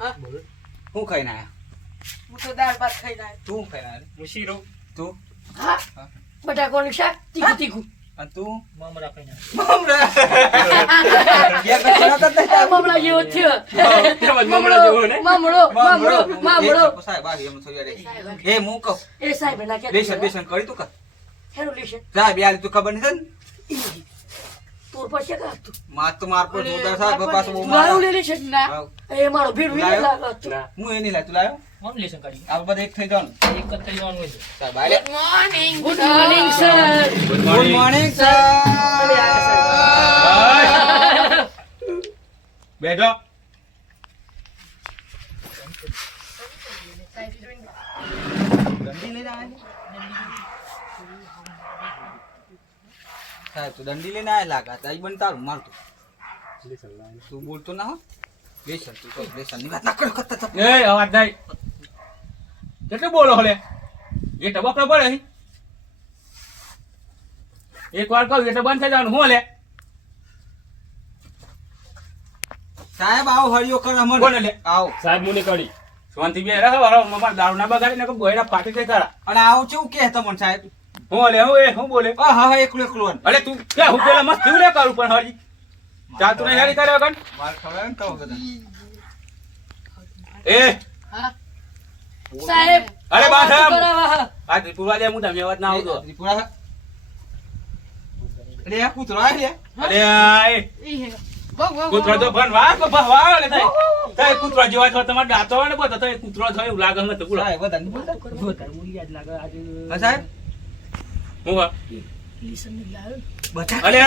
હા હું ખાઈને આયા હું તો દાળ ભાત ખાઈને આવ્યો. તું હું ખાઈને આયા હું શીરો તું હા બટાકાનું શાક તીખું તીખું અને તું મમરા ખાઈને મમરા યાર તો ખાના તો નહીં મમરા જેવો થયો મમરા જેવો ને મામડો સાહેબ આવી એમ થોડી વાર એ હું કહું એ સાહેબ ના કે લેશન કરી તું કર હેરું લેશન સાહેબ યાર તું ખબર નથી ને তোর પાસે কাজ তো માર તો માર પર જોતા સાહેબ પાછો બહુ મારું લે છે ના હા. એ મારો ભીડ લાયો? વિલે લાગતો ના હું એ નહીં લાય તું લાયો કોણ લેશન કાઢી આ બધા એક થઈ જવાનું એક જ થઈ જવાનું હોય છે સાહેબ આલે good morning sir good morning sir બેઠો દંડી લઈને આયા સાહેબ તું દંડી લઈને આયા લાગા તાઈ બન તારું મારતું તું બોલતો ના હો લેશન તું કહો લેશન ની વાત ના કર કરતા એ અવાજ નહીં કેટલું બોલો હલે એ ટબકડો પડે અહીં એક વાર કહું એટલે બંધ થઈ જવાનું હું હલે સાહેબ આવો હરિયો કર અમર કોણ લે આવો સાહેબ મુને કરી શાંતિ બે રહો વાળો મમ્મા દારૂ ના બગાડી ને ગોયડા ફાટી જાય તારા અને આવો કેવું કે તમને સાહેબ હું હલે હું બોલે હા હા એકલું એકલું અરે તું કે હું પેલા મસ્ત થયું લે કરું પણ હરી ચાતું નહીં હારી કરે વગર માર ખવડાવે ને તો બધા એ સાહેબ અરે બાથમ કરાવા આ ત્રિપુરા દે હું તમે વાત ના આવતો ત્રિપુરા અરે આ કૂતરો આ રે અરે આય કૂતરો તો પણ વાહ તો વાહ લે તાય કૂતરો જેવા છો તમાર દાંતો ને બતો તો કૂતરો થયો એવું લાગે મને તો પૂરા સાહેબ બધા નહીં બોલતા જો તાર મુલી યાદ લાગે આજે હા સાહેબ હું લીસન ની લાવ બધા અરે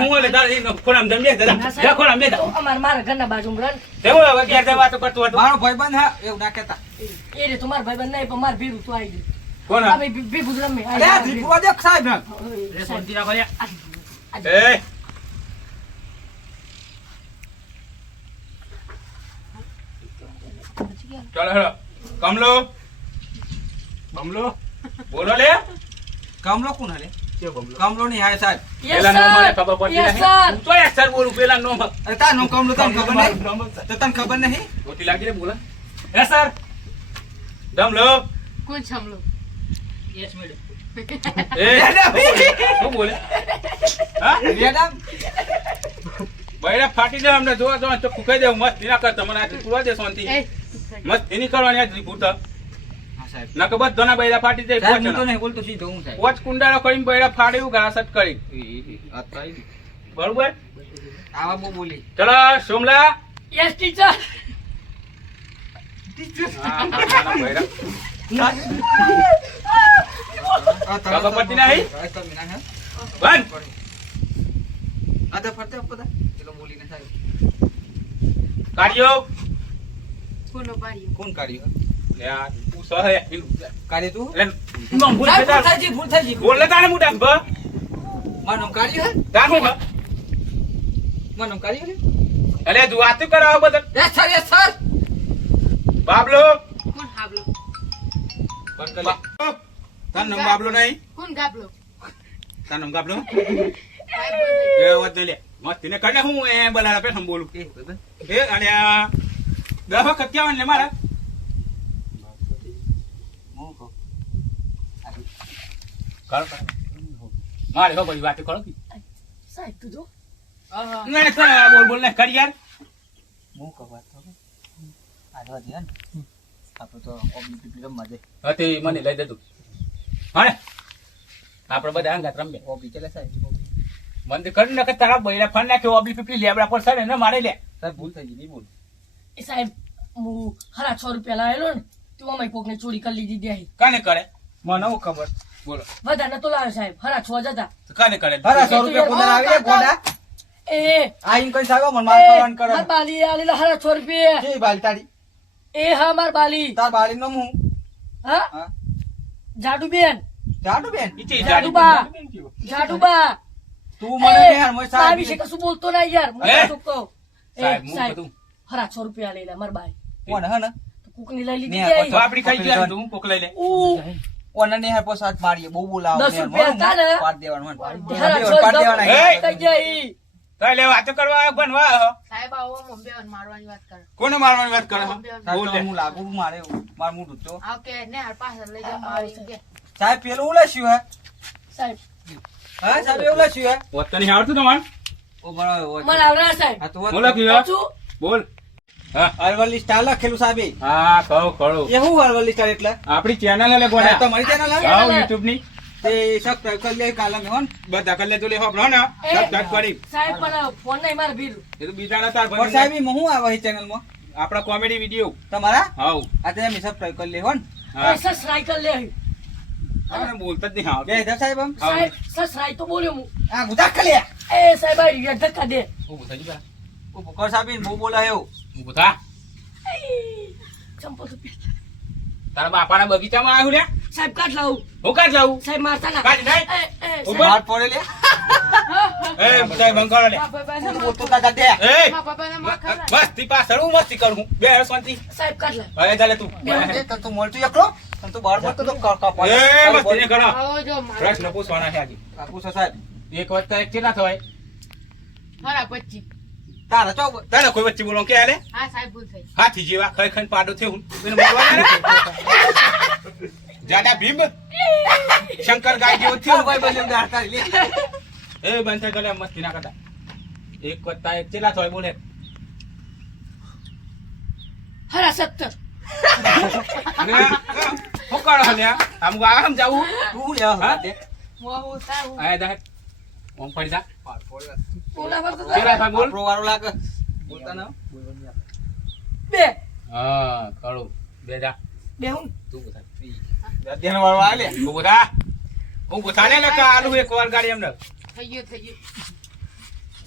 હું લે તાર ખોરામ દમ દે જા ખોરામ દે અમાર મારા ઘરના બાજુમાં રન તે હું હવે ક્યારે વાતો કરતો હતો મારો ભાઈબંધ હા એવું ના કહેતા એ રે તમાર ભાઈ બંધ નહીં પણ માર ભીરું તો આવી ગયું કોણ આ ભીગું રમે અરે આ ત્રિપુરા દેખ સાહેબ રે શાંતિ રાખો લે એ ચાલો હેડો કમલો બમલો બોલો લે કમલો કોણ હલે કે બમલો કમલો નહીં હાય સાહેબ પેલા નો મને ખબર પડતી યસ નહીં સર તું તો એક સર બોલું પેલા નો અરે તાર નો કમલો તને ખબર નહીં તો તને ખબર નહીં ગોતી લાગી રે બોલા એ સર દમલો કોણ છમલો યસ મેડમ એ શું બોલે હા મેડમ બૈરા ફાટી જાય અમને જોવા તો ચોખ્ખું કહી દેવું મસ્ત ના કર તમને આ પૂરા દે શાંતિ એ મસ્ત એની કરવાની આ રિપોર્ટ હા સાહેબ ના કે બધાના બૈરા ફાટી જાય સાહેબ હું તો પોચ નહીં બોલતો સીધો હું સાહેબ પોચ કુંડાળો કરીને બૈરા ફાડ્યું ઘાસટ કરી આ તો આવી બરોબર આવા બહુ બોલી ચલો સોમલા યસ ટીચર હા, બૈરા આ ખબર પડતી નહીં? તમે ના હે બંધ આ તો ફરતે આપતા ચલો બોલીને સાહેબ કાઢ્યો કોનો પાડ્યો કોણ કાઢ્યો લે આ તું સહે કાઢી તું એટલે નું ભૂલ થઈ જા ભૂલ થઈ ગઈ બોલ લે તાને મુડા બ મારું નામ કાઢ્યું હે તાનું બ મારું નામ કાઢ્યું હે અલે તું વાત કરાવ બધા યસ સર બાબલો કોણ હાબલો બંધ કરી લે. તાર નામ બાબલો નહીં કોણ ગાબલો તાર નામ બાબલો સાહેબ બોલ એ વાત લે મસ્ત ને કને હું એ બલાડા પે હમ બોલું એ ભાઈ એ અને આ 10 વખત કેવાનું લે મારા હું કહું કરો મારે હો બધી વાત કરો કી સાહેબ તું જો ના ના બોલ બોલ ને કરી યાર હું કહું વાત તો આડવા દે ને આપણે તો ઓબી રમવા દે હતી મને લઈ દે તું હા આપણે બધા આંગાત રમે ઓબી ચલે સાહેબ મને કરી ને કે તારા બૈરા ફાન નાખ્યો ઓબી પીપલી લેબડા પર સર ને મારે લે સાહેબ ભૂલ થઈ ગઈ નહીં બોલ એ સાહેબ હું હરા 6 રૂપિયા લાવેલો ને તું અમે કોકને ચોરી કરી લીધી દે કાને કરે મને હું ખબર બોલો વધારે નતો લાવ્યો સાહેબ હરા 6 જતા તો કાને કરે હરા 100 રૂપિયા કોને આવી રે ગોડા એ આઈન કોઈ સાગો મન માર કરવાન કરે માર બાલી આલેલા હરા 6 રૂપિયા કે બાલ તારી એ હા માર બાલી તાર બાળી નો હું હા હા જાડુ બેન જાડુ બેન ઈચી જાડુબા જાડુબા તું મને એ, બેહાર મોય તારા સાહેબ વિશે કશું બોલતો નહીં યાર એ? મને શું કહું એ સાહેબ હું સાહેબ કીધું હરા 6 રૂપિયા લઈ લે માર બાઈ કોણ હે ને તો કુકની લઈ લીધી ને જાય. તો આપડી કઈ ગયા તું કોક લઈ લે ઊ, ઓને ને હે પોસાત મારીએ બહુ બોલાવ 10 રૂપિયા હતા ને? પાડ દેવાનું હરા 6 પાડ દેવાના કઈ જાય ઈ? તો લે વાતો કરવા બનવા સાહેબ સાહેબ આવો મોંબે મારવાની વાત કરે કોને મારવાની વાત કરે તાર બોલ તો લે. હું લાગુ મારે માર મોઢું તો આવ કે ને હાર પાછળ લઈ જાવ મારી કે સાહેબ પેલું ઉલેશ્યું હે સાહેબ હા સાહેબ એવું લખ્યું હે વાત તો નહીં આવડતું તમારે ઓ બરાબર મને આવડે સાહેબ હા તો બોલો કીધું પાછું બોલ હા અરવલ્લી સ્ટાર લખેલું સાહેબ એ હા કહો શું અરવલ્લી સ્ટાર એટલે આપણી ચેનલ લે બોલા તમારી ચેનલ હે આવ YouTube ની તે સબસ્ક્રાઇબ કરી લે કાલમ હોન બધા કલ્લે તો લે હોબળો ને સબસ્ક્રાઇબ કરી સાહેબ પણ ફોન નહીં મારે બીર એ તો બીજાના તાર પણ ભાઈ સાહેબ હું આવે છે ચેનલ માં આપણા કોમેડી વિડિયો તમારા હાઉ આ તે અમે સબસ્ક્રાઇબ કરી લે હોન હા સસરાઈ કર લે આપણે બોલતા જ નહીં આવડતું. જય હિન્દ સાહેબ આમ સાહેબ સસરાઈ તો બોલ્યો હું આ ગુદાક કરી લે એ સાહેબ આ રિયા ધક્કા દે ઊભું થજો પેલા. ઓ બકર સાહેબ બહુ બોલા એવું ઊભું થા. ચંપો તો પહેર. તારા બાપાના બગીચામાં આવ્યું લે સાહેબ કાઢ લાવું હું કાઢ લાવું સાહેબ મારતા ના કાઢી નાખ. એ, ઉભા. માર પડે લે એ બધાય બંધ કરો લે બોલતો ના દે એ મારા બાબાને માર ખાવા મસ્તી પાછળ હું મસ્તી કરું હું. બે શાંતિ સાહેબ કાઢ લાવ હવે ચાલે તું તને તો મળતું એકલો તને તો બહાર મળતો તો કા એ મસ્તી નહીં કરો આવો જો મારા પ્રશ્ન પૂછવાના છે આજે કાકુ સાહેબ એક વખત એક કેટલા થવાય મારા 25 તારા ચો તને કોઈ વચ્ચે બોલો કે હાલે હા સાહેબ ભૂલ થઈ હાથી જેવા ખાઈ ખાઈને પાડો થયો હું એને બોલવાના ને જાડા ભીમ શંકર ગાય જેવો થયો ભાઈ બને દાતા લે એ બંધ થઈ ગયો મસ્તી ના કરતા એક વત્તા એક કેટલા થવાય બોલે હરા 17 હું કરો હલ્યા આમ આમ જાવું તું લે હા દે મોહુ સાહેબ આયા દા ઓમ પડી જા બોલા બોલતો કેટલા થાય બોલ પ્રો વાળો લાગે બોલતા ના બે હા કળો બે જા બે હું તું બતા દેન વાળો આલે તું બતા હું બતા ને લકા આલુ એક વાર ગાડી એમને થઈ ગયું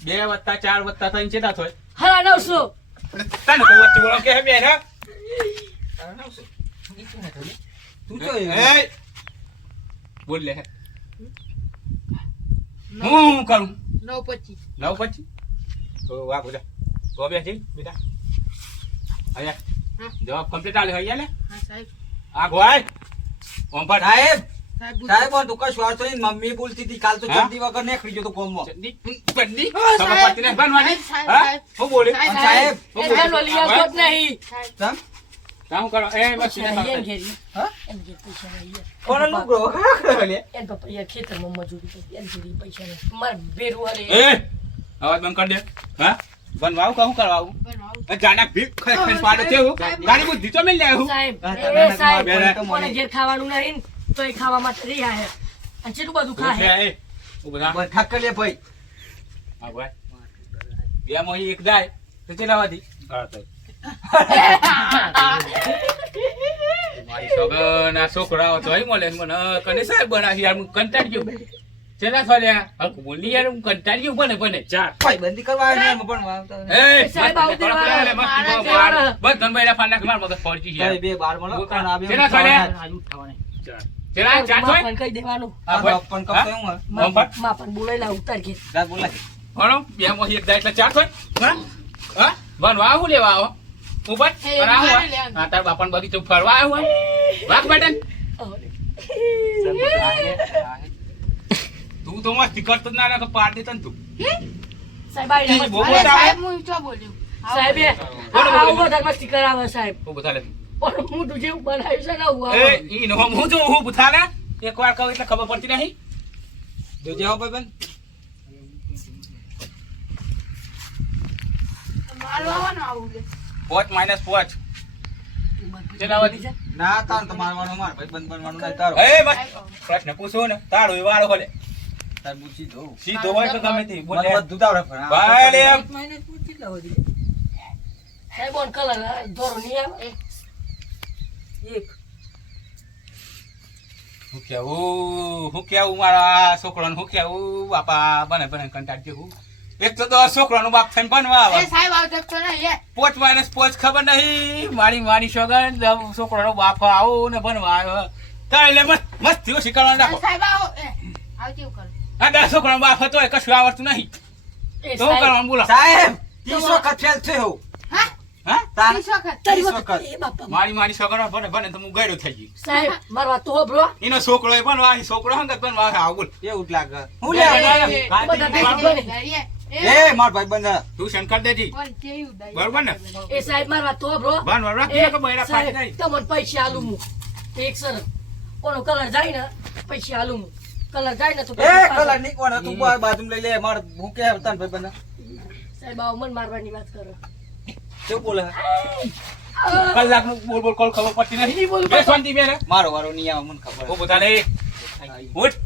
2 વત્તા 4 વત્તા 3 કેટલા થાય હરા 900 તને કોઈ વચ્ચે બોલો કે હે બે ને તું તો એ બોલ લે હું કરું 925 9 પછી તો વાહ બોલા તો બે જી બેટા આયા હા. જવાબ કમ્પ્લીટ આલે હૈયા લે હા સાહેબ આ ગોય ઓમ પર સાહેબ સાહેબ ભૂલ સાહેબ આ તું કશું વાંચો નહીં મમ્મી બોલતી હતી કાલ તો હા? જલ્દી વગર નીકળી ગયો તો કોમમાં ચંદી પંડી ઓ, ખબર સાહેબ. પડતી નહીં બનવાની સાહેબ, હા સાહેબ. હું બોલે સાહેબ. સાહેબ હું એ બોલે? જાનો લીયા હા? કોટ નહીં સાહેબ તમ કામ કરો એ બસ સીધા એમ સાવધાન. ઘેરી હા એમ ઘેર પૈસા નહીં કોણ લુગડો લે એન પપ્પા યાર ખેતરમાં મજૂરી કરી એન ઘેરી પૈસા નહીં માર બેરું હાલે એ અવાજ બંધ કર દે હા બનવાવું કહું કરવાવું બનાવું જાના ભીખ ખાઈ ખાઈને પાડો થયો તારી બુદ્ધિ તો મિલ જાય હું સાહેબ હા, એ તારા સાહેબ નાકમાં બેન. કોને ઘેર ખાવાનું નહીં તો એ ખાવા માટે રહ્યા હે અને કેટલું બધું ખાહે એ ઉભા બંધ ઠાક કરી લે ભાઈ હા ભાઈ બે માં એક જાય તો ચલાવાથી હા તો મારી સગન આ છોકરાઓ તો અહીં મળે મને કને સાહેબ બનાવી યાર હું કંટાળી ગયો ચલા ફર્યા હક બોલી યાર હું કંટાળી ગયો બને ચાર ભાઈ બંધી કરવા આવ્યો ને પણ વાવતા એ સાહેબ આવું દેવાના. બસ ધન બેડા ફાના માર મગજ પહોંચી ભાઈ ગયા બે બાર મળો પણ આ બે ચેલા ફર્યા ચલા ચાર થોય માપન કહી દેવાનું આ ભાઈ. પણ કપ તો હું માપન બોલાયેલા ઉતાર ઘેર રાત બોલા ભણો બે માં એક જાય એટલે ચાર થોય હા હા બનવા આવું લેવા આવો ઉપર એ અને આવું મારે હા લેવાનું. તાર બાપાને બગીચો ફરવા આવ્યો હોય વાક બેટન તું તો મસ્તી કરતો જ ના ને તો પાડ દેતો ને તું સાહેબ આઈ બહુ અરે બોલતા સાહેબ હું શું બોલ્યું સાહેબ એ બોલો, બોલો. આવું બધા મસ્તી કરાવે સાહેબ હું બતા લે પણ હું તું જેવું બનાવ્યું છે ને આવું એ ઈ નો હું જો હું બતા ને એક વાર કહું એટલે ખબર પડતી નહીં જોજે હો ભાઈ બેન મારવાનું આવું કે 5 - 5 કેટલા વાગે? ના તાર તો મારવાનો માર ભાઈ બંધ બનવાનું નહીં તારો એ બસ પ્રશ્ન પૂછો ને તારો એ વાળો ખોલે તાર પૂછી દો સીધો હોય તો ગમે તે બોલે મને બધું તાવડે પણ ભાઈ લે એમ. સાહેબ ઓન કલર ધોરો નહીં આવે એક હું કેવું મારા છોકરાને હું કેવું બાપા બને કંટાળ હું એક તો છોકરાનો બાપ થઈને બનવા આવે એ સાહેબ આવ જતો ને યે 5 - 5 ખબર નહીં મારી સોગન છોકરાનો બાપ આવો ને બનવા આવ્યો તારે એટલે મસ્તી ઓછી કરવાનું રાખો સાહેબ આવો એ આવ કેવું કરો આ 10 છોકરાનો બાપ હતો એ કશું આવડતું નહીં એ તો હું કરવાનું બોલો સાહેબ 30 વખત ફેલ થયો હા હા તાર 30 વખત તારી 30 વખત વખત એ બાપા મારી સોગન બને તો હું ગયડો થઈ ગઈ સાહેબ મારી વાત તો હોભળો એનો છોકરો એ બનવા છોકરો હંગત બનવા આવું બોલ એવું જ લાગે હું એ, લે એ, એ, બધા ભેગા બને. ડરીએ એ માર ભાઈ બંધ તું શંકર દેજી પણ કેવું દઈ. બરોબર ને? એ સાહેબ માર વાત તો બ્રો ભાન વરવા કે કે બૈરા ફાટી સાહેબ જાય તમને પૈસા આલું હું એક સર ઓનો કલર જાય ને પૈસા આલું હું કલર જાય ને તો એ પછી કલર પાછા- નીકળો તું બાજુ લઈ લે માર હું કે તન ભાઈ બંધ સાહેબ આવો મન મારવાની વાત કરો કેવું બોલે કલાકનું બોલ બોલ કોલ ખબર પડતી નથી નહીં બોલું બે શાંતિ બે રે મારો વારો નહીં આવે મને ખબર ઓ બતાને ઉઠ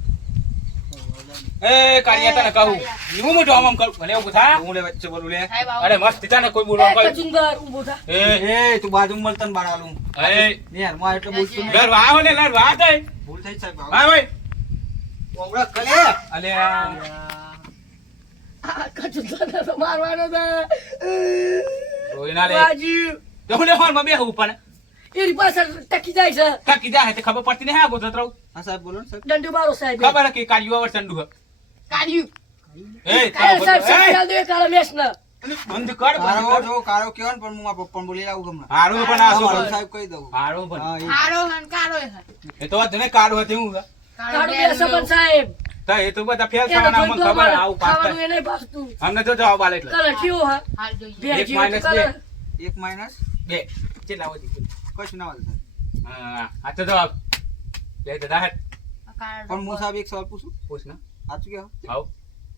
એ કાળિયા તને કહું હું મોટો આમ કરું ભલે ઉભો થા હું લે વચ્ચે બોલું લે સાહેબ આવો. અરે મસ્ત તને કોઈ બોલવા એ કોઈ કચુંબર ઊભો થા એ એ તું બાજુ મળતન બાળાલું એ ને યાર માં એટલે બોલતું નહીં ઘર વાવ ને લડ વા દે ભૂલ થઈ સાહેબ હા ભાઈ ઓગળા કલે અલે આ કચુંબર તો મારવાનો હતા રોઈ ના લે બાજી તો લે હોલ માં બે ઉપર એરી પાછળ ટકી જાય છે કાકી જા હે તે ખબર પડતી નહીં આ ગોતો ત્રવ હા સાહેબ બોલો ને સાહેબ દંડુ મારો સાહેબ ખબર કે કાળિયો વર ચંડુ કાઢ્યું. એ કાલે સાહેબ સંભાળ દે કાલે મેચ ના બંધ કર કારો જો કારો કેવો ને પણ હું મારા પપ્પાને બોલી લાવું હમણાં હારું પણ આ મારો શું સાહેબ કહી દઉં હારું પણ હા એ કાળો હન કાળો હન. એ તો તને કાળું હતું હું કાળું બે સબન સાહેબ તો એ તો બધા ફેલ એ તો થવાના મને જોઈતું ખબર અમારે. આવું પાસ ખાવાનું એ નહીં ભાવતું. અમને તો જવાબ આલે એટલે કલર કેવો હા હાલ જોઈએ. બે એક જેવો minus કલર. બે. એક માઇનસ બે કેટલા હોય કશું ના વાંધો સાહેબ હા આ તો જવાબ લે દાદા હટ આ કાળો પણ હું સાહેબ એક સવાલ પૂછું પૂછ ને સાચું કે આવ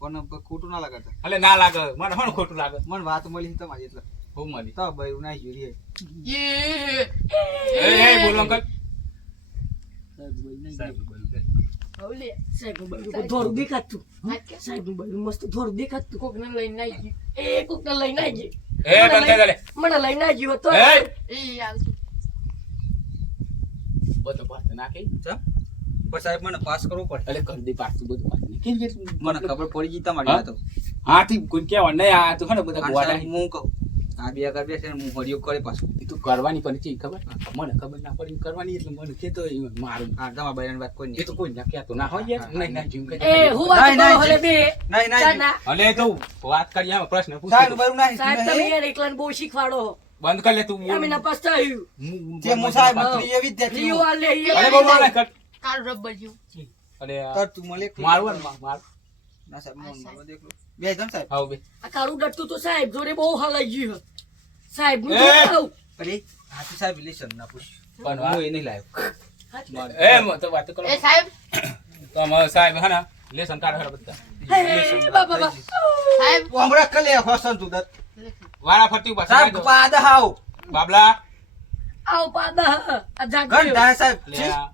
પણ ખોટું ના લાગતા અલે ના લાગે મને પણ ખોટું લાગે મને વાત મળી છે તમારી એટલે હું મળી તો ભાઈ ના જોઈ એ બોલો અંકલ હવલે, સાહેબનું બૈરું ધોરું દેખાતું. સાહેબનું બૈરું મસ્ત ધોરું દેખાતું. કોકને લઈને આવી ગયું. એ કોકને લઈને આવી ગઈ. એ બંધ થઈ ગલે મને લઈને આવી ગયો તો એ એ આવશે. બધું પાસ નાખી પણ સાહેબ મને પાસ કરવું પડે અલે કર દે પાસ તું બધું પાસ કેમ કે મને ખબર પડી ગઈ તમારી હા? વાતો હા થી કોઈ કેવા નહીં આ તો ખને બધા અને ગોડા સાહેબ હું કહું આ બે કર બે છે ને હું હરિયો કરે પાછું તું કરવાની પણ છે ખબર મને ખબર ના પડી કરવાની એટલે મને કે તો મારું હા તમારા ભાઈની વાત કોઈ એ નહીં તો કોઈ ના કહેતો ના હોય યાર નહીં ના જીવ એ હું વાત નહીં, નહીં, કરો હલે બે નહીં નહીં ના, અલે તો વાત કરી આમ પ્રશ્ન પૂછ સાહેબ બરું નહીં સાહેબ તમે યાર એકલાને બહુ શીખવાડો. બંધ કર લે તું અમે ના પસ્તાયું. તે હું સાહેબ હા. પ્રિય વિદ્યાર્થી લીઓ હું. આ લે ઈ અરે આ બહુ લે. મારે કર કાળો રબર જેવું. અલે તર તું મળે એક મારવા માર ના સાહેબ હું મળવા દેખલો બે જણ સાહેબ આવ બે આ કાળું ડટ્ટું તો સાહેબ જોડે બહુ હલાઈ ગયું. સાહેબ નું એ! જોવું. અરે હાથી સાહેબ રિલેશન ના પૂછ પણ હું એ નહીં લાવ્યો એ તો વાત કરો એ સાહેબ તો અમારો સાહેબ હે ને લેસન કાઢ હે બધા હે, બાબા, બાબા. સાહેબ હું હમણાં કલે હોસન તું દત વાળા ફરતી ઉભા સાહેબ સાહેબ પાદ હાવ બાબલા આવો પાદા. આ જાગજો. ઘંટા સાહેબ લે છી. આ.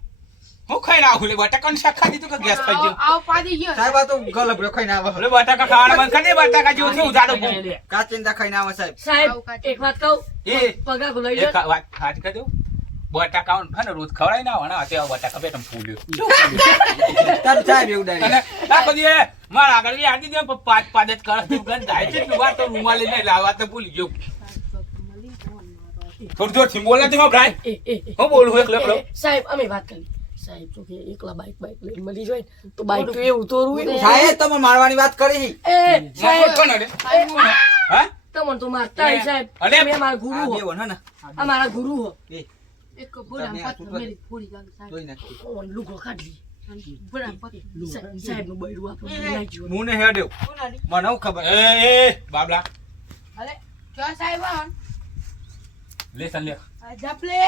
હું ખાઈને આવું લે બટાકા ને શાક ખાધી તું કે ગેસ થઈ ગયો આવ પાડી ગયો. સાહેબ આ તો ગલબ રે ખાઈને આવે ઓલે બટાકા ખાવાના બંધ કરી દે બટાકા જેવું થયું જાડો બહુ કાચિંદા ખાઈને આવે સાહેબ સાહેબ આવું કાચું. એક વાત કહું એ પગા લઈ એક લો. વાત હાથ કરી દઉં બટાકા હે ને રોજ ખવડાવી ના હોય ને અત્યારે બટાકા પેટમ ફૂલ્યો તાર સાહેબ એવું ડાય અને આ બધી એ મારા આગળ યાદી દે પણ પાંચ પાંચ જ કરે તું ગંધ થાય છે તું વાત તો રૂમાલી નહીં લાવવા તો ભૂલી ગયો થોડું જોરથી બોલે તું ભાઈ એ, એ, એ. હું બોલું એકલો એકલો એ, સાહેબ અમે વાત કરી સાહેબ તો કે એકલા બાઈક લઈને મળી જાય ને તો બાઈક તો એવું તોરવું એવું. સાહેબ તમે મારવાની વાત કરી એ સાહેબ કોણ અરે હા તમને તો મારતા હોય સાહેબ અરે, તમે અમારા ગુરુ આ હો બે વન હે ને અમારા ગુરુ હો એ એક ભૂરા પથ્થર મેલી ફોડી ગાલી સાહેબ. જોઈ નાખી ઓન લુગડો કાઢી ભૂરા પથ્થર. સાહેબ નું બૈરું આપણે લઈ ગયું. હું ને હેડ્યો કોનાડી? મને હું ખબર એ બાબલા અલે ક્યાં સાહેબ આન? લેસન લે આ જપલે.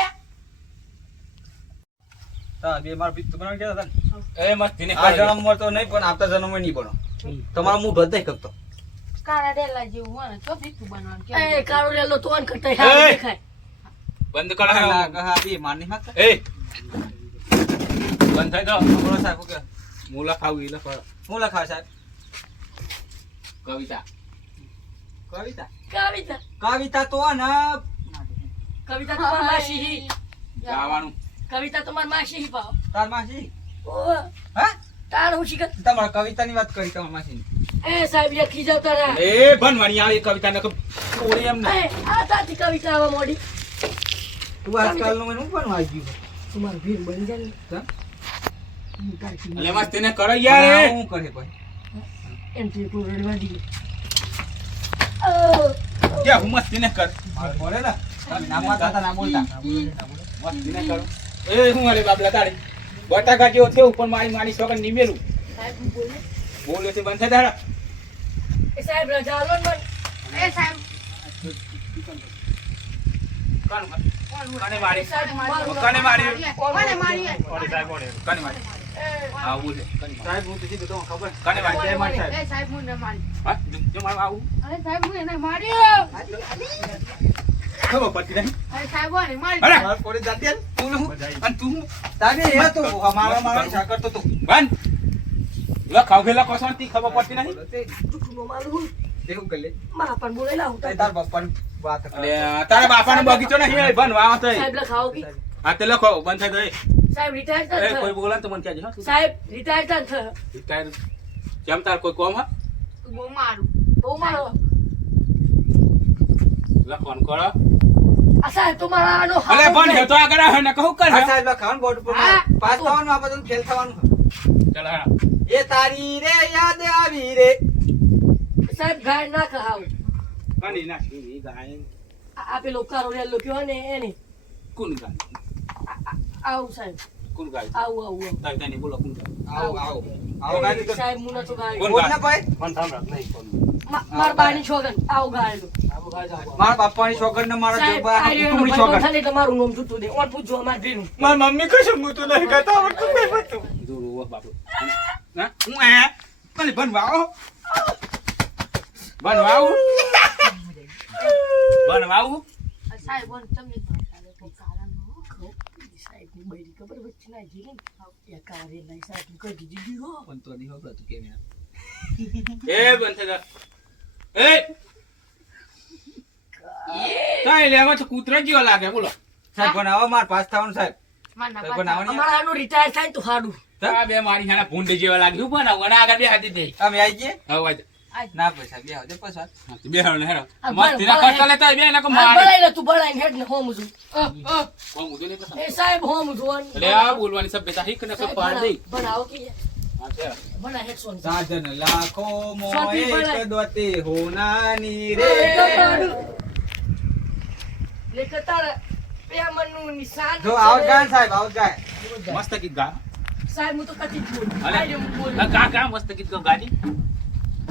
હા બે માર પીત બનાવી ગયા હતા ને એ મસ્તી ને આ જન્મમાં તો નહીં પણ આવતા જન્મમાં નહીં બનો તમારો મું બધે કરતો કાળા ડેલા જેવું હોય ને તો ભીતું બનાવવાનું કેમ? એ કાળો રેલો તો અન કરતા હારું એ! દેખાય. બંધ કર હે હા બે માર નહીં માગતા એ બંધ થઈ તો બોલો સાહેબ ઓકે મુલા ખાવું ઈ લખો હું લખાવ સાહેબ કવિતા કવિતા કવિતા કવિતા તો આ ને કવિતા તો માર માસી ગાવાનું કવિતા તો માર માસી પાવ તાર માસી ઓ હા તાર હું શીખત તમારા કવિતાની વાત કરી તમારા માસી એ સાહેબ એ ખીજાવતા રહ્યા. એ બનવાની આવી કવિતા ને ઓળી એમ ને એ આ તાતી કવિતા આવા મોડી તું આજકાલનું મને હું પણ આવી ગયું તમારું ભીડ બની જાય ને. હા? હું તારી એટલે મસ્તી ને કરો યાર પણ એ. હું કરે ભાઈ એમ તો એકલું રડવા દીધું. ઓ, ક્યાં હું મસ્તી ને કર મારે બોલે ને તમે ના મારતા હતા, ના બોલતા મસ્તી ને કરો એ હું અરે બાબલા તારી બટાકા જેવો થયો પણ મારી મારી સોગન નિમેલું સાહેબ હું બોલે. બોલે છે બંધ થાય તારા એ સાહેબ રજા આલો ને મને. એ સાહેબ કોણ કોને એ મારી સાહેબ મારું નામ. કોને મારી કોને મારી કોને મારી એ, આવું છે સાહેબ હું તો સીધું તો ખબર કોને મારી જય મારી સાહેબ એ સાહેબ મને મારી હા જો મારું આવું અરે સાહેબ હું એને માર્યો ખબર પડતી નહીં અરે સાહેબ મને મારી અરે માર પોલીસ જાતી હે? તું હું અને તું હું સાહેબ એ હતો મારા ઈચ્છા કરતો તો બંધ લખાવ કે લખો શાંતિ ખબર પડતી નહીં જૂઠુંનો મારું. એવું કરી લે મારા પણ બોલે લાવું તાર પપ્પાની વાત કરે. અલે તારા બાપાનો બગીચો નહીં એ બનવા આવતો સાહેબ લખાવો કે હા તે લખો બંધ થઈ ગઈ સાહેબ રિટાયર એ કોઈ થાય બોલા તો મને કહેજો હા સાહેબ રિટાયર થાય રિટાયર કેમ તાર કોઈ કોમ હા બહુ મારું બહુ મારો લખવાનું કરો આ સાહેબ તો મારા આનો અલે પણ હે તો આગળ હે ને કહું કર આ સાહેબ લખાવાનું બોર્ડ ઉપર હા. પાસ થવાનું આ બધું ફેલ થવાનું ચાલ હા એ તારી રે યાદ આવી રે સાહેબ ગાય ના ખાવ કની નાખી ગાય આ પેલો કારો રેલો કયો ને એને કોણ ગાય આવું સાહેબ કોણ ગાય આવું આવું તાઈ તાઈ બોલો કોણ ગાય આવો આવો આવો ગાડી તો સાહેબ મુના તો ગાય કોણ બોલ ગાય ને ભાઈ માર બાની છોગન આવું ગાયલો મારા બાપાની છોકર ને મારા સાહેબ જોબા આ રહ્યો કુટુંબની ભાઈ છોકર થાય એટલે મારું નામ જૂઠું દે ઓન પૂછજો અમાર ભીનું મારી મમ્મી કશું હું તો નહીં કહેતા આવડતું નહીં બધું જોરો બાપુ હા હું હે મને બનવાઓ બનવાઓ બનવાઓ સાહેબ મને તમને કારણ સાહેબ ની બૈરી ખબર વચ્ચે ના જીલી ત્યાં કારે લઈ સાહેબ નું કઈ દીધી હો પણ તો નહીં હોતું કેમ યાર એ બંધ થઈ જા એ તાઈ લેવા તો કૂતરા જેવા લાગે બોલો સાહેબ પણ હવે માર પાસ થવાનું સાહેબ મારના સાહેબ પણ આવવાની અમારા આનું રિટાયર થાય ને તો સારું આ બે મારી હાના ભૂંડે જેવા લાગે હું બનાવું અને આગળ બે હાથી દે અમે આવી ગઈએ હવે વાજ ના પૈસા બે આવજો પાછા બે હાને હેરો આ મસ્ત તીરા બળ- કરતા લેતા બે એને કો આ મારે બળાઈ લે તું બળાઈને હેડ ને હોમ છું કોમ ઉદે ને એ સાહેબ હોમ છું એટલે આ બોલવાની સભ્યતા હિક ને કો પાડ દે બનાવો કે હા છે બના હેડ સોન સાજન લાખો મોએ શાંતિ પડાય. દોતે હોનાની રે લેખતાર પ્રેમનું નિશાન જો આવત ગાય ને સાહેબ આવત ગાય મસ્ત ગીત ગા સાહેબ હું તો કતી જ બોલ અલે બોલ ગા ગા મસ્ત ગીત ગા ગાડી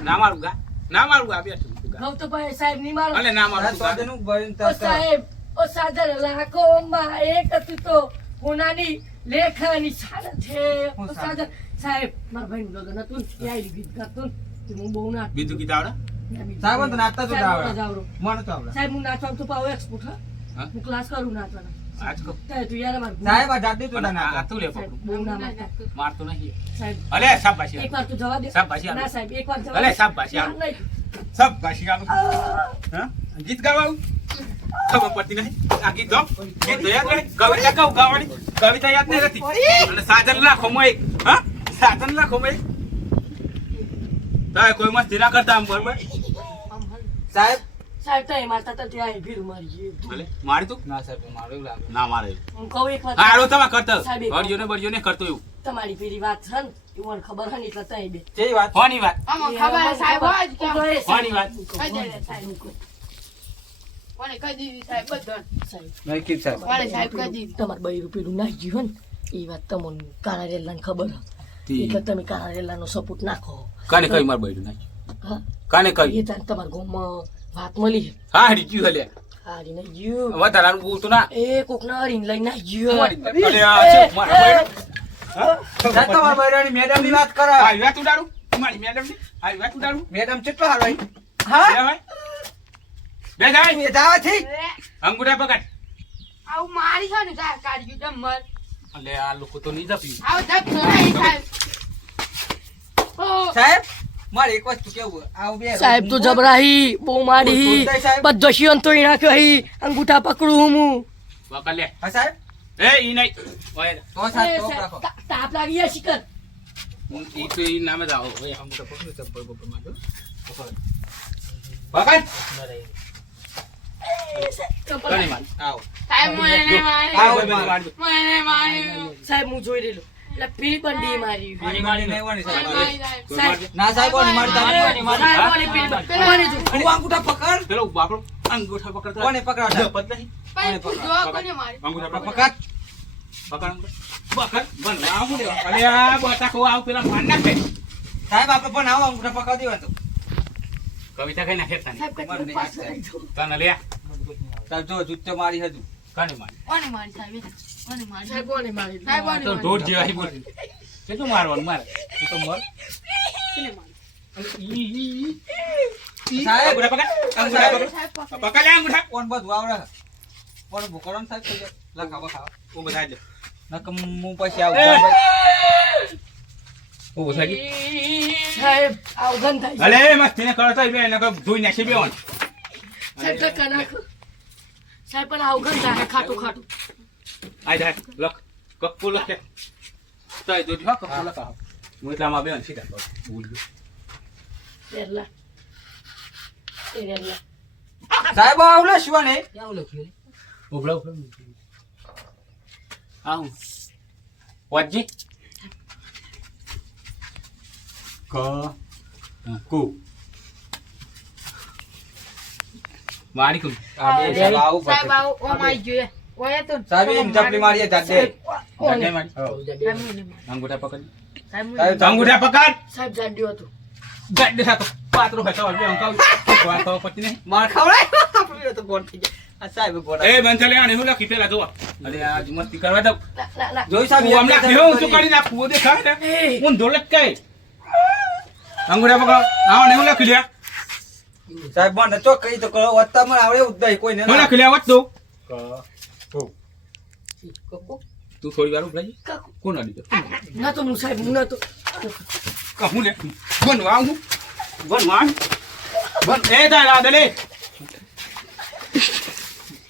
ના મારું ગા બે તું ગા ગૌ તો ભાઈ સાહેબ ની મારો અલે ના મારું તું ગા સાજનું બળીને ઓ તરત સાહેબ ઓ સાજન લાખો માં એક હતું તો હોનાની લેખાની શાન છે ઓ સાજન સાહેબ મારા ભાઈનું લગ્ન હતું ને, એ આઈ ગીત ગાતું ને, હું બહુ ના બીજું ગીત આવડે સાહેબ તો નાચતા તો સાહેબ આવડે જાવરો. મને તો આવડે સાહેબ હું નાચવા તો પાવ એક્સપોર્ટ હા? હા હું ક્લાસ કરું નાચવાના આજ કો તાય તું યાર માર સાહેબ આ જાતી તો પણ ના આ તું લે સાહેબ પકડું બહુ ના મારતા મારતો નહીં સાહેબ અલે શાબાશી એકવાર તું જવા દે શાબાશી ના સાહેબ એકવાર જવા અલે દે. શાબાશી ના, નહીં. શાબાશી હા ગીત ગાવા ખબર પડતી નહીં આ ગીત ગાવ ગીત તો યાદ નહીં કવિતા કહું ગાવાની કવિતા યાદ નહીં રહેતી અને સાધન લાખો મોય હા સાધન લાખો મોય તાય કોઈ મસ્તી ના કરતા આમ બરોબર સાહેબ સાહેબ તો એ મારતા હતા ત્યાં એ ભીડ મારી ગઈ. ભલે મારી તું ના સાહેબ મારું એવું લાગે ના મારે હું કહું એક વાત હારો તમે કરતો સાહેબ, એક બળજો ને કરતો એવું તમારી પેલી વાત છે ને એ મને ખબર છે ને એટલે તઈ બે કેવી વાત કોની વાત આમાં ખબર છે સાહેબ હોય જ કેમ કોની વાત કઈ દે રે સાહેબ કોને કઈ દીધી સાહેબ બધા સાહેબ નહીં કીધું સાહેબ કોને સાહેબ કઈ દીધી તમારે બઈ રૂપિયાનું નાખી ગયું ને એ વાત તમને કાળા રેલાને ખબર હતી એટલે તમે કાળા રેલાનો સપોર્ટ નાખો કાને કઈ માર બૈરું નહીં હા કાને કઈ એ તાર તમારા ગામમાં વાત મળી છે હા હરી ગયું હલે હારીને ગયું વધારાનું બોલતું ના એ કોકના હરીને લઈને ગયું અરે આ છે મારા બૈરું સાહેબ તમારા બૈરાની મેડમની વાત કરો આ વાત ઉડાડું મારી મેડમ ની આ વાત ઉડાડું મેડમ કેટલો હારો હા બે જાય એ જાવે છે અંગૂઠા પકડ આવું મારી છે ને સાહેબ કાઢ્યું ડમર અલે આ લોકો તો નહીં જપ્યું આવું ધપ નહીં સાહેબ ઓ સાહેબ મારે એક વસ્તુ કેવું આવું બે સાહેબ તો જબરાહી બહુ મારી બોલતાય સાહેબ. બધો શિયન તોડી નાખ્યો હી અંગૂઠા પકડું હું પકડ લે હા સાહેબ એ ઈ નહીં ઓય તો સાહેબ તો રાખો તાપ લાગી ગયા શિકર ઈ તો ઈ નામે જ આવો ઓય અંગૂઠા પકડ ચપ્પલ બપ્પલ માંડો પકડ કને માર આવો સાહેબ મને નહીં મારી આવો બધું મારજો મને નહીં મારી સાહેબ હું જોઈ રહેલો એટલે પીલી બંડી મારી મારી મારી નહીં વાની મને સાહેબ મારી સાહેબ સાહેબ ના સાહેબ કોની મારી તારી કોની મારી સાહેબ વાળી પીલી બંડી. કોને જો? હું અંગૂઠા પકડ પેલો બાપડો અંગૂઠા પકડતો કોને પકડાવ સાહેબ? પત નહીં પણ તું જો કોને મારી અંગૂઠા પકડ પકડ પકડ બન આવું દે અલે આ બટાકો આવ પેલા માર નાખે સાહેબ આપણે પણ આવો અંગૂઠા પકડી દેવા તો કવિતા કઈ નાખે તને સાહેબ મને કદી પાછળ આવી જાઓ. તને લે તાર જો જુત્તો મારી હતું કાને મારી કોને મારી સાહેબ કોને મારી સાહેબ કોને મારી સાહેબ કોને તો મારી? ઢોર જેવા હી બોલ કેટલું મારવાનું મારે તું તો મર કોને મારી? સાહેબ અંગૂઠા પકડ અંગૂઠા પકડ સાહેબ પકડ. પકડ લે અંગૂઠા કોણ બધું આવડે કોણ ભૂકરણ સાહેબ થઈ જાય લખાવો ખાવા ઓ બધા જ નકમ હું પછી આવું ઓ બધા જ સાહેબ અવગણ થાય છે. અલે મસ્તી ને કરતો બે એને ધોઈ નાખી બેવાનું સાહેબ ટકા નાખો સાહેબ પણ અવગણ થાય ખાટું ખાટું આય જાય લખ કક્કુ લખે તઈ દોડી હા કક્કુ લખા હું એટલામાં બેન સીધા કર બોલ્યો પેરલા એ રેલા સાહેબ આવડે શું ને ક્યાં લખ્યું ઉભળા ઉભળા આવું વાજી ક કુ મારી કુ આ બે સાહેબ આવું સાહેબ પડશે આવો ઓમ આવી ગયો ઓય તો સાહેબ એમ ચપલી મારીએ જાતે જાડે મારી સાહેબ મને મારી. અંગૂઠા પકડ સાહેબ મને સાહેબ અંગૂઠા પકડ સાહેબ જાડ્યું હતું જાડે સાતો પાત્રો હતો બે અંકાવ વાત તો પતી નહીં માર ખવડાય આપણે તો ગોળ થઈ ગયા આ સાહેબ ગોળ એ બંચલે આને હું લખી પેલા જો અરે આ મસ્તી કરવા દઉં લા જોઈ સાહેબ હું હમણાં કેવો ઊંચું કરી નાખું ઓદે ખાય ને હું ધોલક કઈ અંગૂઠા પકડ આવો ને હું લખી લે સાહેબ મને તો કઈ તો કરો વત્તા મને આવડે ઉદ્દય કોઈને હું લખી લે વત દો તું થોડી વાર ઉભરાઈ કાકુ કોણ અડી દો ના તો હું સાહેબ હું ના તો કહું લે બનવા હું બનવા બન એ દાદા દલે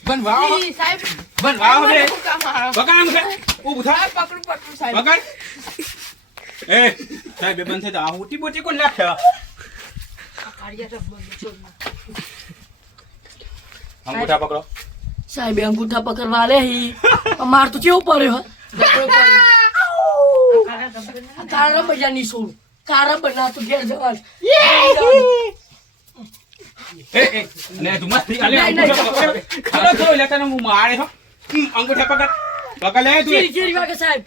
બનવા ઈ સાહેબ બનવા મને દે શું કામ આવે? બકામ છે ઊભું થા સાહેબ પકડું પકડું સાહેબ બકામ એ સાહેબ બે બંધ થઈ જા હોટી બોટી કોણ લાખ આ કાઢિયા તો બંધ છોડ ના. અંગૂઠા પકડો સાહેબ અંગૂઠા પકડવા લે હી માર તો કેવું પડ્યો હે કાળા ગમતો નહીં. કારા બજા ની સોડ કારા બના તો ઘેર જવાન એ અને તું મસ્તી આલે નહીં, નહીં, અંગૂઠા પકડ ખરો ખરો લેતા ને હું મારે છો અંગૂઠા પકડ પકડ લે તું ચીરી ચીરી વાગે સાહેબ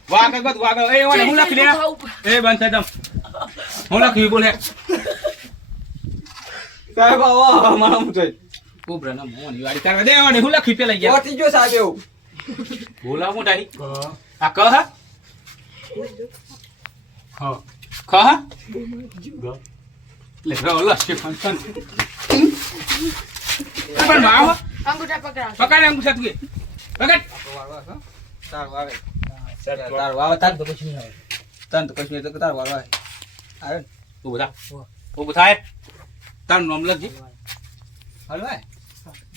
વાગ વાગ એ ઓને હું લખી લે એ બંધ થઈ દમ હું લખી બોલે સાહેબ આવો મારા મુઠે ઉભરા ના મોની વાડી કરવા દે ઓને હું લખી પેલા ગયા ઓટી જો સાહેબ એવું બોલા મોટાઈ આ કહ ખ લે રો લખી ફંક્શન પણ માવ અંગૂઠા પકડાવ પકડ અંગૂઠા તું પકડ તાર વાવે તાર વાવે તાર તો કશું નહીં આવે તન તો કશું નહીં તો તાર વાવે આવે ને ઉભા થાય તારું નામ લખજે હાલો હે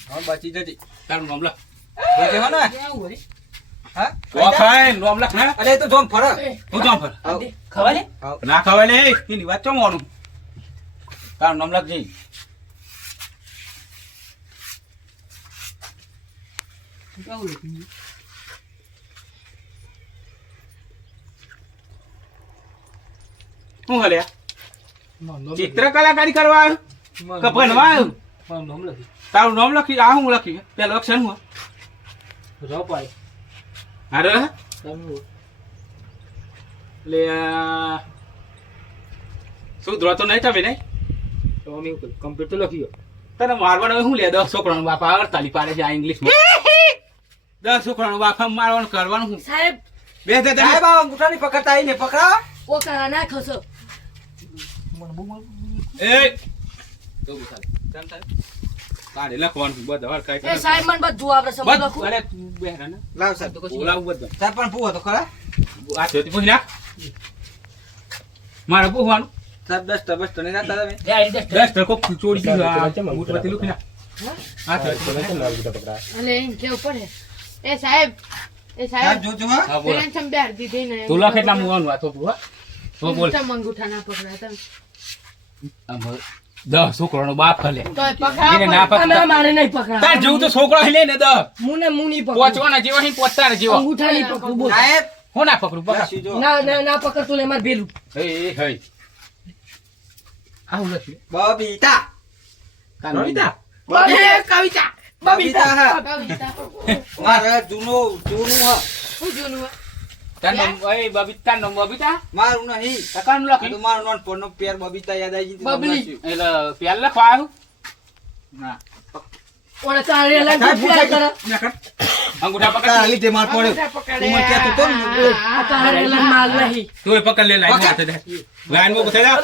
હવે બચી જતી તારું નામ લખ જોજે હો ને હા ઓખાય નામ લખ ને અરે એ તો જોમ ફરે હું તો ફર આવ ખબર ને આવ ના ખવાય લે એની વાત ચોમવાનું તારું નામ લખજે હું હલ્યા ચિત્ર કલાકારી કરવા આવ્યો કે ભણવા આવ્યો તારું નામ લખી આ હું લખી પેલું અક્ષર હું અરે લે શું ધ્રો તો નહીં તમે નહીં કમ્પ્યુટર લખ્યો તને મારવાનું શું લે 10 છોકરાનું બાપા અડતાલી પાડે છે આ ઇંગ્લિશમાં 10 છોકરાનું બાપા મારવાનું કરવાનું શું સાહેબ બે દે સાહેબ આ અંગૂઠાની પકડતા આવીને પકડા ઓ કારા ના ખસો એ તો બુસાલે ચાલ ચાલ કાઢે લખવાનું બધા હરખાય એ સાહેબ મને બધું આપણે સમજ લખું અરે તું બેરા ને લાવ સાહેબ બોલાવું બધા સાહેબ પણ પૂવો તો ખરા આ જોતી પૂછી નાખ મારે પૂછવાનું સાહેબ 10 બસ તો નહીં નાખતા તમે 10 કોક ચોરી ગયું આ બૂટમાંથી લખી નાખ હા તો અને એમ કેવું પડે એ સાહેબ સાહેબ જોજો હા હા બોલ પેલા ચમ બેર દીધી ને તું લખ એટલા મુવાનું આ તો પૂછ તો બોલ ચમ અંગૂઠા ના પકડાતા 10 છોકરાનો બાપ હલે તો પકડાવ એને ના અમે પકડા મારે નહીં પકડા તાર જેવું તો છોકરો લે ને 10 મુને મુની પકડ પોચવાના જેવા હી પોચતા ને જેવા અંગૂઠા નહીં પકડું બોલ સાહેબ હું ના પકડું પકડ બેસી જો ના ના ના પકડ તું લે માર ભેલું એ હઈ આ હું લખ્યું બબીતા કવિતા તાર નામ એ બબીતા નામ બબીતા મારું નહીં તકાનું આ તો લખ્યું મારું નાનપણનો પેર બબીતા યાદ આવી ગઈ બબલી. એટલે પેલ લખવાનું ના ઓલા તારે લાગે પ્યાર કરે અંગૂઠા પકડ તારા લીધે માર પડ્યો તું મને કહેતો તો ને આ તારે લન માલ નહીં તું પકડ લે લાઈન માં દે લાઈન માં બતાઈ જા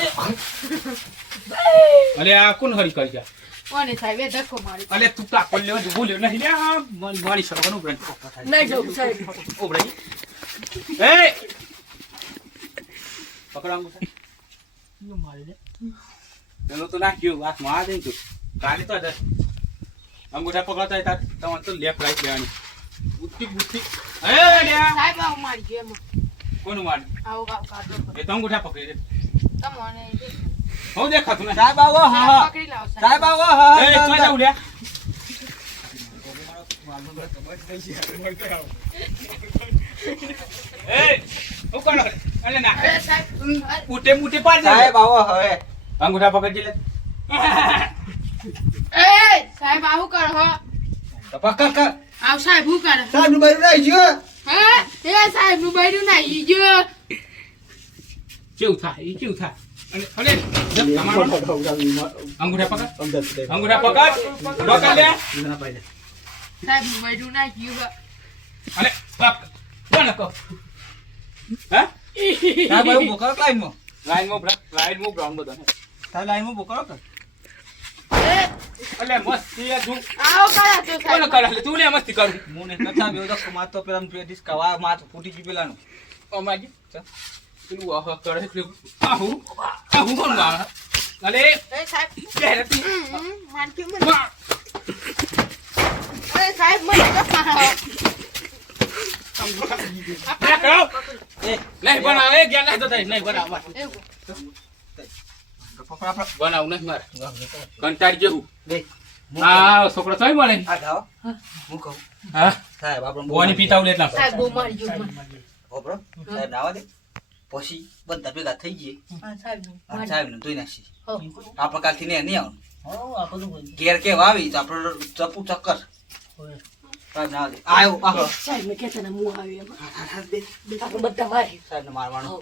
અલે આ કોણ હરી કરી જા કોને સાહેબ એ ધક્કો મારી અલે તું તા કોલ લેવા ભૂલ્યો નહીં લે આ મારી સકનું બ્રેન નહીં જવું સાહેબ ઓબરાઈ એ પકડ અંગૂઠા યો મારી દે પેલો તો નાખ્યો વાત માં દે તું કાલી તો દે અંગૂઠા પકડતા તાર તમાર તો લેફ્ટ રાઈટ લેવાની બુદ્ધિ બુદ્ધિ એ લ્યા સાહેબ આવું મારી ગયો એમાં કોનું માર આવું કાઢો એ તો અંગૂઠા પકડી દે તમને હું દેખાતું ને સાહેબ આવો હા હા પકડી લાવ સાહેબ આવો હા એ તો જાવ લ્યા એ હું કોણ અલે ના સાહેબ ઉટે મુટે પાડ દે સાહેબ આવો હવે અંગૂઠા પકડી લે એ સાહેબ આવું કરો હો પકડ કર આવ સાહેબ હું કરે સાહેબ નું બાયું રહી ગયો હા એ સાહેબ નું બૈરું નાઈ ગયો કેવું થાય ઈ કેવું થાય અને જબ તમારો અંગૂઠા પકડ અંગૂઠા પકડ લે સાહેબ નું બૈરું નાઈ ગયું અને પક કોણ કો હા સાહેબ આવું બોકરો લાઈન માં બ્રાઉન બધો સાહેબ લાઈનમાં બોકરો કર અલે મસ્તી આ તું આવો કરે તો કોણ સાહેબ કરે તું લે મસ્તી કરું મોને કથા બેવ તો કમાત તો પેલા પેટીસ કવા માથ ફૂટી ગયું પેલાનું અમાજી પેલું આહ કરે છે આહુ કોણ માં અલે એ સાહેબ બેરતી માનકી મને એ સાહેબ મને તો મારો આ કરો એ નહીં બનાવે ગયા નહીં તો થાય નહીં બનાવ એવું પકડા બનાવ નહીં મારે કંટાળી જેવું બે આ છોકરો થઈ મળે આ જાઓ હું કહું હા સાહેબ આપણે બોની પીતા ઉલે એટલા સાહેબ બહુ મારી ગયો મને ઓબરો સાહેબ નાવા દે પછી બધા ભેગા થઈ જઈએ હા સાહેબ અને સાહેબ ને ધોઈ નાખી હો આપણે કાલથી ને નહીં આવવાનું ઘેર કે વાવી તો આપણે ચપ્પુ ચક્કર સાહેબ નાવા દે આયો આહો સાહેબ મેં કહેતા ને હું આવી એમાં સાહેબ આપણે બધા મારી ને મારવાનું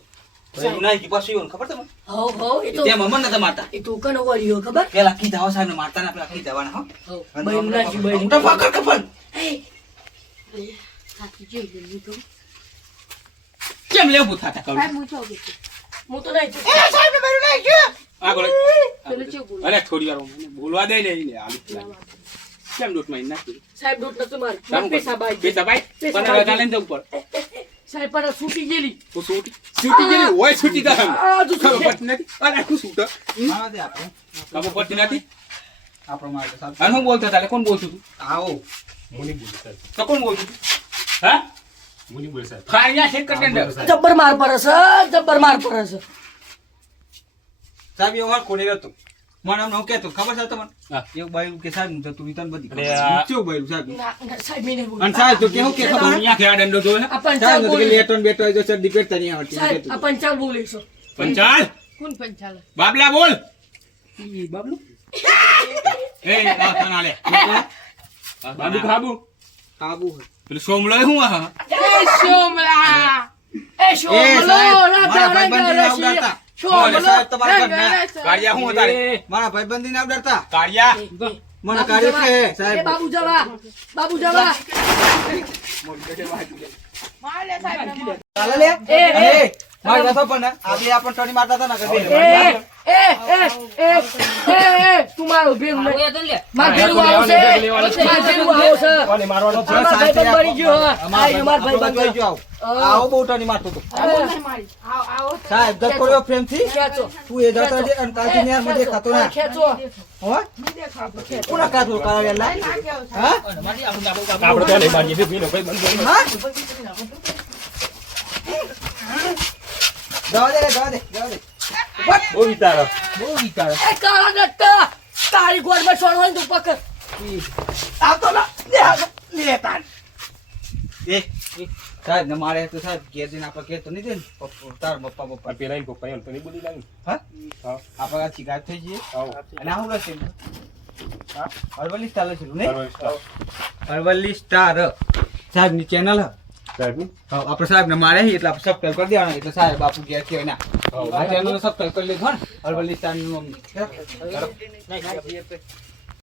એવું નહીં કે પાછું એવું ખબર તમને હો હો એ તો ત્યાં મમન નતા મારતા એ તો કનો વર્યો ખબર પેલા કીધા હો સાહેબ ને મારતા ના પેલા કીધા વાના હો હો બૈરું નાખ્યું બૈરું મોટા પાકર કપલ સાચી જોઈ લે હું તો કેમ લેવું થાતા કરું સાહેબ હું છો બેઠો હું તો નહીં એ સાહેબ ને બૈરું નાઈ ગયો આગળ પેલો ચેવું બોલ અરે થોડી વાર મને બોલવા દે ને એને આલુ કેમ લૂટ માં નાખી સાહેબ દૂધ નતું મારું તારું પૈસા બાઈ પૈસા ભાઈ પૈસા પણ બાઈ. ગાલે ઉપર સાહેબ પર છૂટી ગયેલી હું છૂટી ગયેલી હોય છૂટી તા આ તું ખબર છૂટી. પડતી નથી અરે આખું છૂટ મારવા દે આપણે ખબર પડતી નથી આપણો માર સાહેબ અને હું બોલતો તાલે કોણ બોલતું તું આવો તો કોણ બોલતું તું હા ફાળિયા છે કટંડ જબ્બર માર પરસ જબ્બર માર પરસ સાહેબ એવો હાલ કોને રહેતો મને આમ કેતો ખબર છે તમને હા. એવું બાયું કે સાહેબ તો તું રીતન બધી અરે આ- કેવું બાયું સાહેબ ના ના, સાહેબ મેં નહીં અને બોલ્યું. સાહેબ તો કેવું કે ખબર અહીંયા કેવા દંડો જોવે આપણ સાહેબ ચાલ તો કે બોલે લેટન બેટો જો સર ડિપેટ તની આવતી સાહેબ આપણ ચાલ બોલે છો પંચાલ કોણ પંચાલે બાબલા બોલ બાબલું એ આ તના લે બાબુ ખાબુ આબુ પેલું સોમલો હું આ એ સોમલા એ શોમલો એ સાહેબ, રાજા મારા ભાઈબંધીને રાજા આવડાડતા. રસિયા. ઓલે શોમલો સાહેબ તમારા ઘરના કાળિયા હું તારે મારા ભાઈબંધી ને આવડતા કાળિયા મને કાર્ય કે એ સાહેબ બાબુ જવા બાબુ જવા મારે સાહેબ ને માર. ચાલે લે એ, એ. એ માર વાતો પણ આજે આપણ ટણી મારતા હતા ને કે તું મારો ભેરું નહીં માર ભેરું આવશે માર ભેરું આવશે મારવાનો માર ભાઈબંધ બની ગયો હા. આ જો માર ભાઈબંધ આવો બહુ ટણી મારતો તો આવો મારી આવો તો સાહેબ જત કર્યો પ્રેમ થી ખેંચો તું એ જતો જે અને કાલથી ને મને ખાતો ના ખેંચો હો કોના કાતો કરાવ્યા લા કેવું હા આપણે તો નહીં મારીએ ભીનો ભાઈ બંધ હા જવા દે જવા દે જવા દે બહુ વિચારો બહુ વિચારો એ કાળા નટ્ટા તારી ગોળમાં છોડવા હોય ને તું પકડ આવતો ના લે તાન એ સાહેબ ને મારે તો સાહેબ ઘેર જઈને આપણે કહેતો નહીં ને તાર પપ્પા પેલા પપ્પા એમ તો નહીં બોલી લાવી હા હા આપણે આ શિકાયત થઈ જઈએ આવો અને આવું રહેશે હા હરવલ્લી સ્ટાર લખેલું નહીં બરાબર હરવલ્લી સ્ટાર સાહેબ ની ચેનલ હા, આપણે સાહેબને મારે છે એટલે આપણે સબસ્ક્રાઇબ કરી દેવાના એટલે સાહેબ બાપુ ઘેર કહેવાય ના આ ચેનલને સબસ્ક્રાઇબ કરી લીધો ને હર્બલિસ્ટ